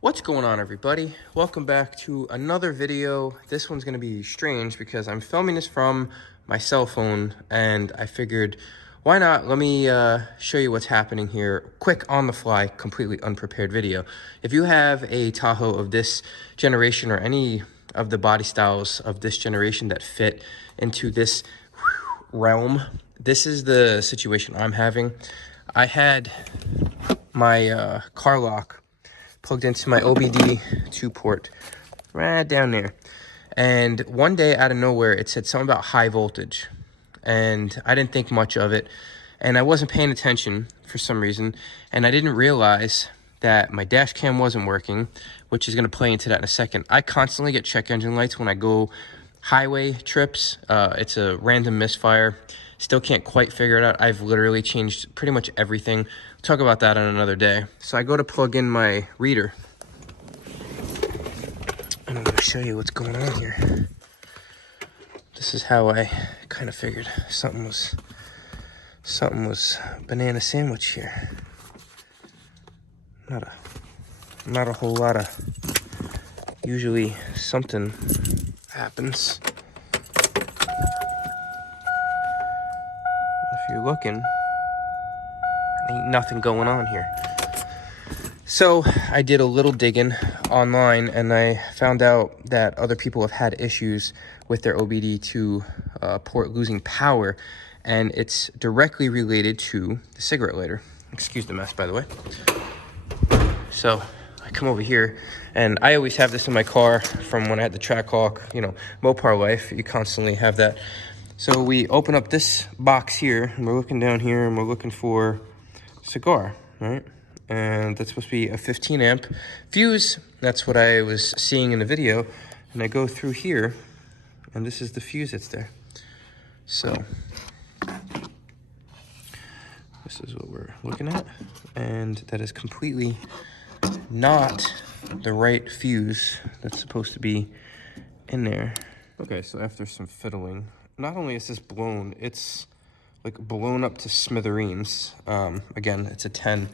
What's going on, everybody? Welcome back to another video. This one's going to be strange because I'm filming this from my cell phone, and I figured, why not? Let me show you what's happening here. Quick, on the fly, completely unprepared video. If you have a Tahoe of this generation or any of the body styles of this generation that fit into this realm, this is the situation I'm having. I had my car lock plugged into my obdII port right down there, and one day out of nowhere it said something about high voltage, and I didn't think much of it, and I wasn't paying attention for some reason, and I didn't realize that my dash cam wasn't working, which is going to play into that in a second. I constantly get check engine lights when I go highway trips. It's a random misfire. Still can't quite figure it out. I've literally changed pretty much everything. Talk about that on another day. So I go to plug in my reader, and I'm going to show you what's going on here. This is how I kind of figured something was banana sandwich here. Not a whole lot of, usually something happens. If you're looking, ain't nothing going on here. So I did a little digging online, and I found out that other people have had issues with their obdII port losing power, and it's directly related to the cigarette lighter. Excuse the mess, by the way. So I come over here, and I always have this in my car from when I had the Trackhawk, you know, Mopar life. You constantly have that. So we open up this box here, and we're looking down here, and we're looking for cigar, right? And that's supposed to be a 15 amp fuse. That's what I was seeing in the video. And I go through here, and this is the fuse that's there. So this is what we're looking at, and that is completely not the right fuse that's supposed to be in there. Okay, so after some fiddling, not only is this blown, it's like blown up to smithereens. Again, it's a 10,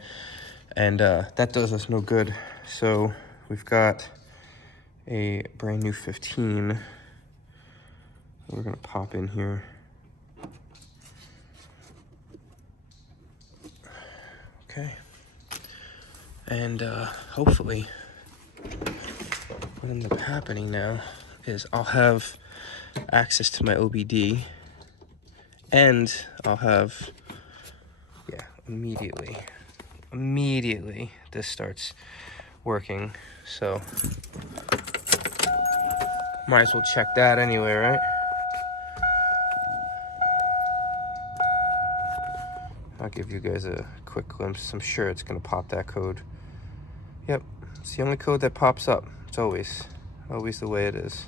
and that does us no good. So we've got a brand new 15 we're gonna pop in here. Okay, and hopefully what ends up happening now is I'll have access to my obdII, and I'll have, yeah, immediately this starts working. So might as well check that anyway, right? I'll give you guys a quick glimpse. I'm sure it's gonna pop that code. Yep, it's the only code that pops up. It's always the way it is.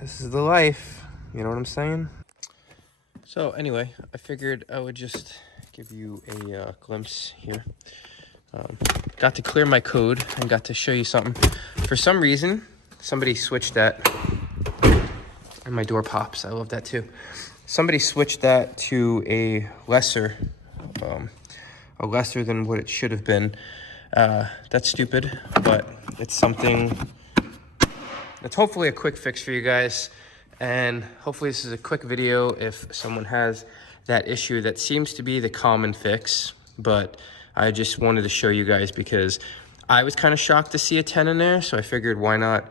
This is the life, you know what I'm saying? So anyway, I figured I would just give you a glimpse here. Got to clear my code and got to show you something. For some reason, somebody switched that, and my door pops. I love that too. Somebody switched that to a lesser than what it should have been. That's stupid, but it's something that's hopefully a quick fix for you guys. And hopefully this is a quick video if someone has that issue. That seems to be the common fix, but I just wanted to show you guys because I was kind of shocked to see a 10 in there. So I figured, why not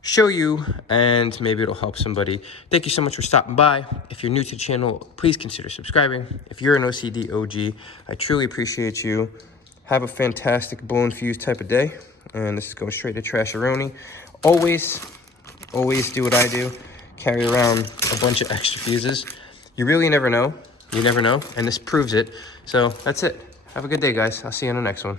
show you, and maybe it'll help somebody. Thank you so much for stopping by. If you're new to the channel, please consider subscribing. If you're an OCD OG, I truly appreciate you. Have a fantastic blown fuse type of day. And this is going straight to Trasheroni. Always do what I do. Carry around a bunch of extra fuses. You really never know. You never know. And this proves it. So that's it. Have a good day, guys. I'll see you on the next one.